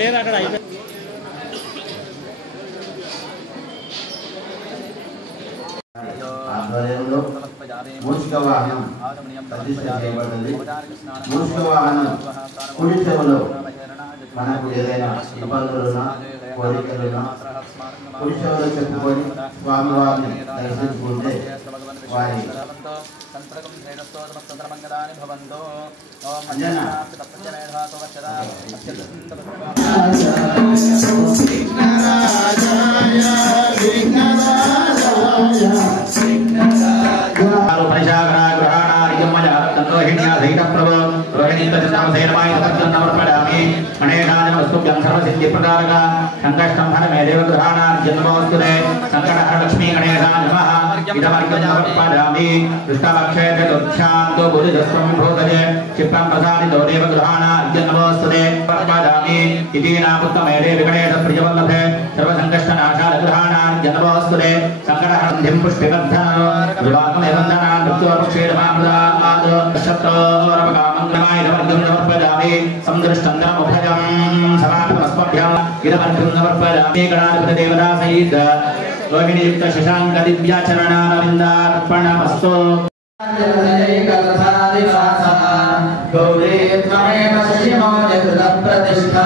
లేదు అక్కడ అయిపోయింది. ఆధ్వర్యంలో మూషిక వాహనం ప్రతిష్ఠ చేయబడింది. మూషిక వాహనం కుడి చెవులో మనకు ఏదైనా ఇబ్బందులున్నా కోరికలున్నా కుడి చెవులో చెప్పుకొని స్వామివారిని దర్శించుకుంటే వారి लक्ष्मी गणेशाय नमः इदमर्घ्यं समर्पयामि कृष्णपक्षे चतुर्थ्यान्तो बुधजस्वं भूतये क्षिप्रं प्रसादितो देवगृहाणार्घ्यं नमोस्तुते समर्पयामि इति नामुत्तमे देवि गणेशप्रियवल्लभे सर्वसङ्कष्टनाशालगृहाणार्घ्यं नमोस्तुते सङ्कटहरन्धिं पुष्टिवर्धनो विवाहमेवन्दना मृत्योपक्षे नमामृतात् शत्रोरवकामङ्गलमाय इदमर्घ्यं समर्पयामि संदृष्टन्द्रमुभयं समापनस्मभ्यम् इदमर्घ्यं समर्पयामि गणाधिपति देवता सहित योगिनियुक्त शशांक दिव्याचरणारविन्दार्पणमस्तु गौरी त्वमेव शिवो जगदप्रतिष्ठा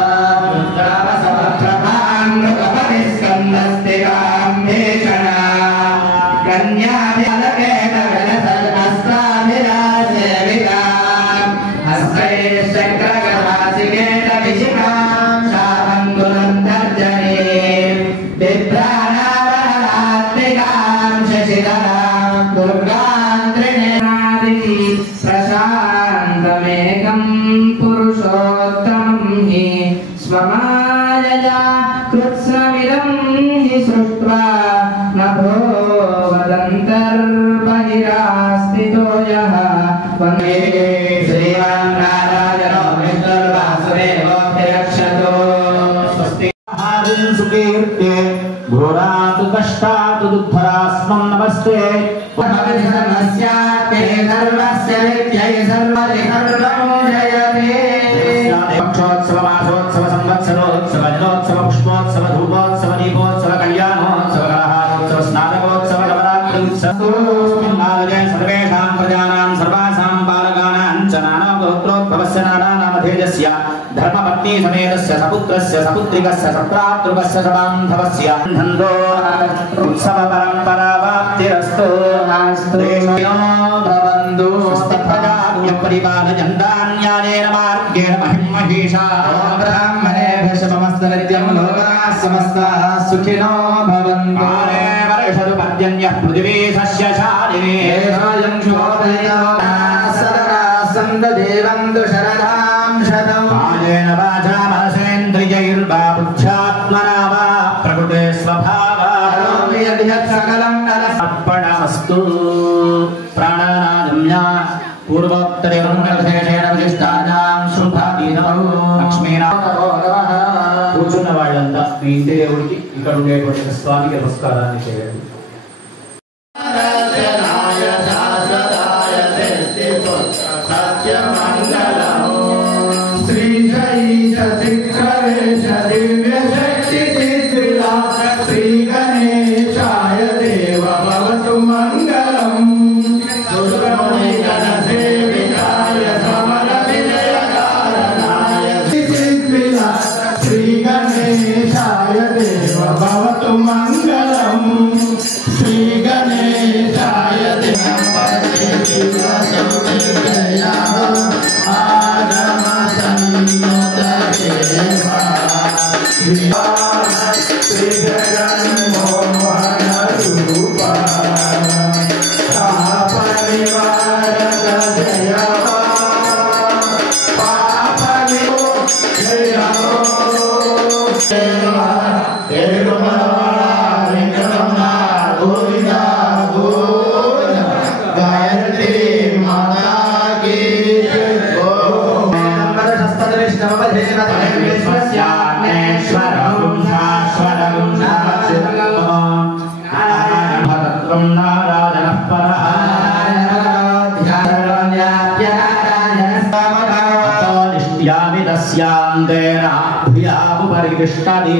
स्कन्दस्तिकाम्भीषणा कन्याभिलकेन गणसहस्राभिरासेविका हस्तैश्चक्रगदासिकेन विशिखां शामङ्गुलन्तर्जनी प्रशान्तमेकं पुरुषोत्तमं हि स्वमायया कृत्स्नमिदं हि सृष्ट्वा नभो वदन्तर्बहिरास्थितो यः वन्दे श्रीमन्नारायणो विष्णुर्वासुदेवोऽभ्यरक्षतो स्वस्ति सुकीर्ते घोरातु कष्टातु दुःखरास्मं नमस्ते सर्वस्यात्मे सर्वस्य नित्यै सर्वरिहर्वं जयते पक्षोत्सव मासोत्सव संवत्सरोत्सव जलोत्सव पुष्पोत्सव धूपोत्सव दीपोत्सव कल्याणोत्सव कलहारोत्सव स्नातकोत्सव नवरात्रोत्सव सर्वेषां प्रजानां सर्वासां बालकानां च नानागोत्रोद्भवस्य नानानामधेयस्य धर्मपत्नी समेतस्य सपुत्रस्य सपुत्रिकस्य सत्रातृकस्य सबान्धवस्य धन्दो उत्सव परम्परा वाप्तिरस्तु देशो भवन्तु स्वस्तिप्रजाभ्यः परिपालयन्तान्यानेन मार्गेण महिमहीषा ब्राह्मणेभ्यः शुभमस्तनित्यं लोकाः समस्ताः सुखिनो भवन्तु वर्षतु पर्जन्यः पृथिवी सस्यशालिनी देवायं शोभयतो सदा सन्ददेवन्तु शरदां शतं कायेन वाचा मनसेन्द्रियैर्वा बुद्ध्यात्मना वा प्रकृते स्वभावात् यद्यत् सकलं अर्पणमस्तु प्राणानादम्या पूर्वोक्तदेवमङ्गलशेषेण विशिष्टानां शुभादीनौ लक्ष्मीनां కూర్చున్న వాళ్ళంతా మీ ఇంటి దేవుడికి ఇక్కడ ఉండేటువంటి స్వామికి నమస్కారాన్ని చేయండి. तस्यांतेन भूयामुपरितिष्ठति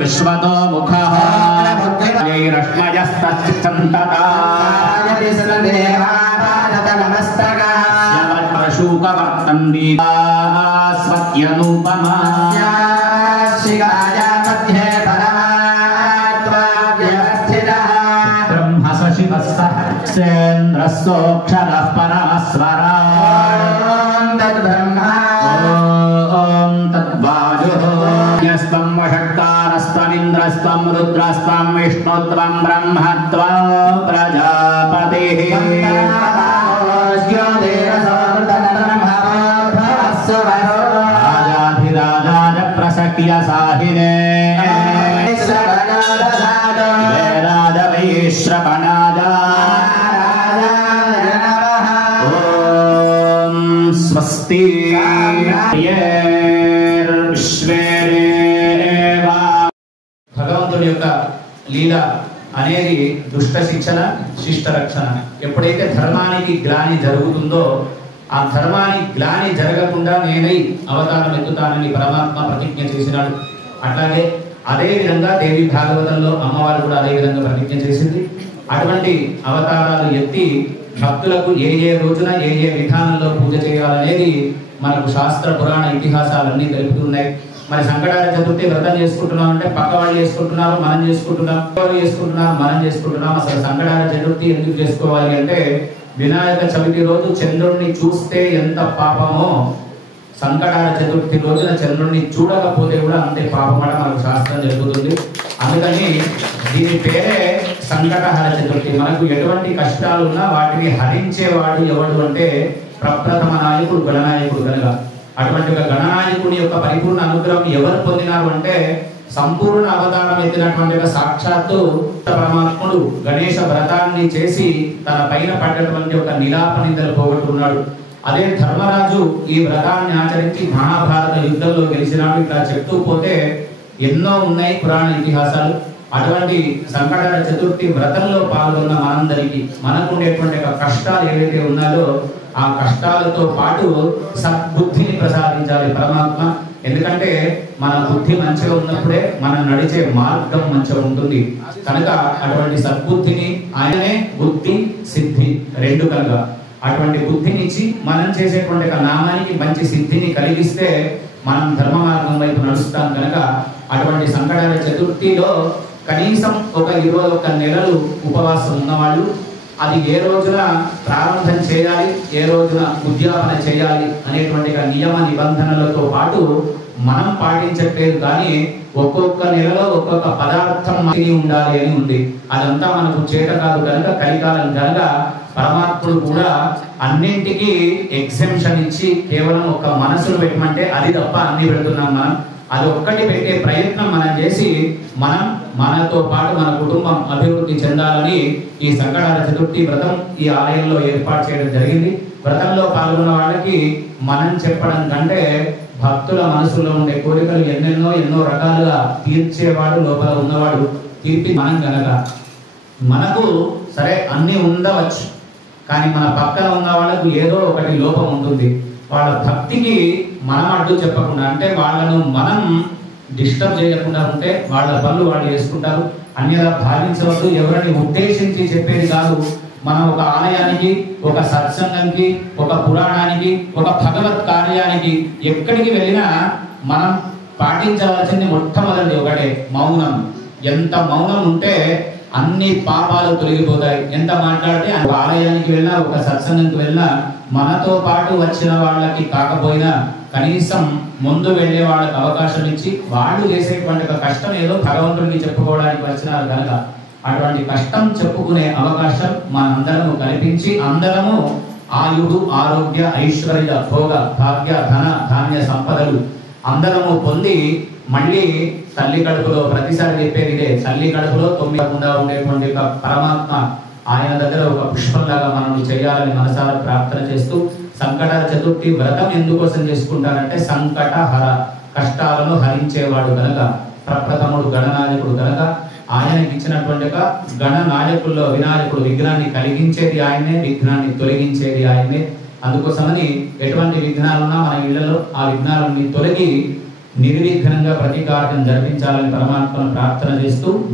विश्वतो मुखः ब्रह्मसशिवस्सेन्द्रस्सोऽक्षरः परमस्वरा यस्त्वं वषट्कारस्त्वमिन्द्रस्त्वं रुद्रस्त्वं विष्णुत्वं ब्रह्मत्वं प्रजापतिः राजाधिराजाय प्रसक्य साहिने वैश्रवणाय ॐ स्वस्ति భగవంతుడి యొక్క లీల అనేది దుష్ట శిక్షణ శిష్ట రక్షణ. ఎప్పుడైతే ధర్మానికి గ్లాని జరుగుతుందో ఆ ధర్మానికి గ్లాని జరగకుండా నేనై అవతారం ఎత్తుతానని పరమాత్మ ప్రతిజ్ఞ చేసినాడు. అట్లాగే అదే విధంగా దేవి భాగవతంలో అమ్మవారు కూడా అదే విధంగా ప్రతిజ్ఞ చేసింది. అటువంటి అవతారాలు ఎత్తి భక్తులకు ఏ ఏ రోజున ఏ ఏ విధానంలో పూజ చేయాలనేది మనకు శాస్త్ర పురాణ ఇతిహాసాలన్నీ తెలుపుతున్నాయి. మరి సంకటాల చతుర్థి వ్రతం చేసుకుంటున్నాం అంటే పక్క వాళ్ళు చేసుకుంటున్నారు, మనం చేసుకుంటున్నాం, మనం చేసుకుంటున్నాం. అసలు సంకటాల చతుర్థి ఎందుకు చేసుకోవాలి అంటే వినాయక చవితి రోజు చంద్రుడిని చూస్తే ఎంత పాపమో సంకటాల చతుర్థి రోజున చంద్రుడిని చూడకపోతే కూడా అంతే పాపమట మనకు శాస్త్రం జరుగుతుంది. అందుకని దీని పేరే సంకటహర చతుర్థి. మనకు ఎటువంటి కష్టాలు ఉన్నా వాటిని హరించేవాడు ఎవడు అంటే ప్రప్రథమ నాయకుడు గణనాయకుడు కనుక అటువంటి ఒక గణనాయకుడి యొక్క పరిపూర్ణ అనుగ్రహం ఎవరు పొందినారు అంటే సంపూర్ణ అవతారం ఎత్తినటువంటి సాక్షాత్తు పరమాత్ముడు గణేశ వ్రతాన్ని చేసి తన పైన పడ్డటువంటి ఒక నిలాప నిందలు పోగొట్టుకున్నాడు. అదే ధర్మరాజు ఈ వ్రతాన్ని ఆచరించి మహాభారత యుద్ధంలో గెలిచినాడు. ఇట్లా చెప్తూ పోతే ఎన్నో ఉన్నాయి పురాణ ఇతిహాసాలు. అటువంటి సంకటాల చతుర్థి వ్రతంలో పాల్గొన్న మనందరికీ మనకుండేటువంటి కష్టాలు ఏవైతే ఉన్నాయో ఆ కష్టాలతో పాటు సద్బుద్ధిని ప్రసాదించాలి పరమాత్మ. ఎందుకంటే మన బుద్ధి మంచిగా ఉన్నప్పుడే మనం నడిచే మార్గం మంచిగా ఉంటుంది కనుక అటువంటి సద్బుద్ధిని ఆయనే బుద్ధి సిద్ధి రెండు కనుక అటువంటి బుద్ధినిచ్చి మనం చేసేటువంటి నామానికి మంచి సిద్ధిని కలిగిస్తే మనం ధర్మ మార్గం వైపు నడుస్తాం కనుక అటువంటి సంకటాల చతుర్థిలో కనీసం ఒక 21 నెలలు ఉపవాసం ఉన్నవాళ్ళు అది ఏ రోజున ప్రారంభం చేయాలి, ఏ రోజున ఉద్యాపన చేయాలి అనేటువంటి నియమ నిబంధనలతో పాటు మనం పాటించట్లేదు. కానీ ఒక్కొక్క నెలలో ఒక్కొక్క పదార్థం ఉండాలి అని ఉంది. అదంతా మనకు చేత కాదు కనుక కలికాలం కనుక పరమాత్ముడు కూడా అన్నింటికీ ఎగ్జెంప్షన్ ఇచ్చి కేవలం ఒక మనసును పెట్టమంటే అది తప్ప అన్ని పెడుతున్నాం. మనం అది ఒక్కటి పెట్టే ప్రయత్నం మనం చేసి మనం మనతో పాటు మన కుటుంబం అభివృద్ధి చెందాలని ఈ సంకటాల చతుర్థి వ్రతం ఈ ఆలయంలో ఏర్పాటు చేయడం జరిగింది. వ్రతంలో పాల్గొన్న వాళ్ళకి మనం చెప్పడం కంటే భక్తుల మనసులో ఉండే కోరికలు ఎన్నో రకాలుగా తీర్చేవాడు లోపల ఉన్నవాడు తీర్పి మనం కనుక మనకు సరే అన్ని ఉండవచ్చు కానీ మన పక్కన ఉన్న వాళ్ళకు ఏదో ఒకటి లోపం ఉంటుంది. వాళ్ళ భక్తికి మనం అడ్డు చెప్పకుండా అంటే వాళ్ళను మనం డిస్టర్బ్ చేయకుండా ఉంటే వాళ్ళ పనులు వాళ్ళు చేసుకుంటారు. అన్యదా భావించవద్దు. ఎవరిని ఉద్దేశించి చెప్పేది కాదు. మనం ఒక ఆలయానికి, ఒక సత్సంగానికి, ఒక పురాణానికి, ఒక భగవత్ కార్యానికి ఎక్కడికి వెళ్ళినా మనం పాటించవలసింది మొట్టమొదటి ఒకటే మౌనం. ఎంత మౌనం ఉంటే అన్ని పాపాలు తొలగిపోతాయి. ఎంత మాట్లాడితే ఒక ఆలయానికి వెళ్ళినా, ఒక సత్సంగానికి వెళ్ళినా మనతో పాటు వచ్చిన వాళ్ళకి కాకపోయినా కనీసం ముందు వెళ్ళే వాళ్ళకి అవకాశం ఇచ్చి వాళ్ళు చేసేటువంటి కష్టం ఏదో భగవంతుడికి చెప్పుకోవడానికి వచ్చినారు కనుక అటువంటి కష్టం చెప్పుకునే అవకాశం మనందరము కల్పించి అందరము ఆయుడు, ఆరోగ్య, ఐశ్వర్య, భోగ, భాగ్య, ధన, ధాన్య సంపదలు అందరము పొంది మళ్ళీ తల్లి కడుపులో ప్రతిసారి చెప్పేది ఇదే, తల్లి కడుపులో 9 ఉండేటువంటి పరమాత్మ ఆయన దగ్గర ఒక పుష్పంలాగా మనం చేయాలని మనసారా ప్రార్థన చేస్తూ సంకటాల చతుర్థి వ్రతం ఎందుకోసం చేసుకుంటారంటే సంకట హర, కష్టాలను హరించేవాడు కనుక ప్రప్రథముడు గణనాయకుడు కనుక ఆయనకి ఇచ్చినటువంటి ఒక గణ నాయకుల్లో వినాయకుడు. విఘ్నాన్ని కలిగించేది ఆయనే, విఘ్నాన్ని తొలగించేది ఆయనే. అందుకోసమని ఎటువంటి విఘ్నాలున్నా మన ఇళ్లలో ఆ విఘ్నాలన్నీ తొలగి నిర్విఘ్నంగా ప్రతి కార్యం జరిపించాలని పరమాత్మను ప్రార్థన చేస్తూ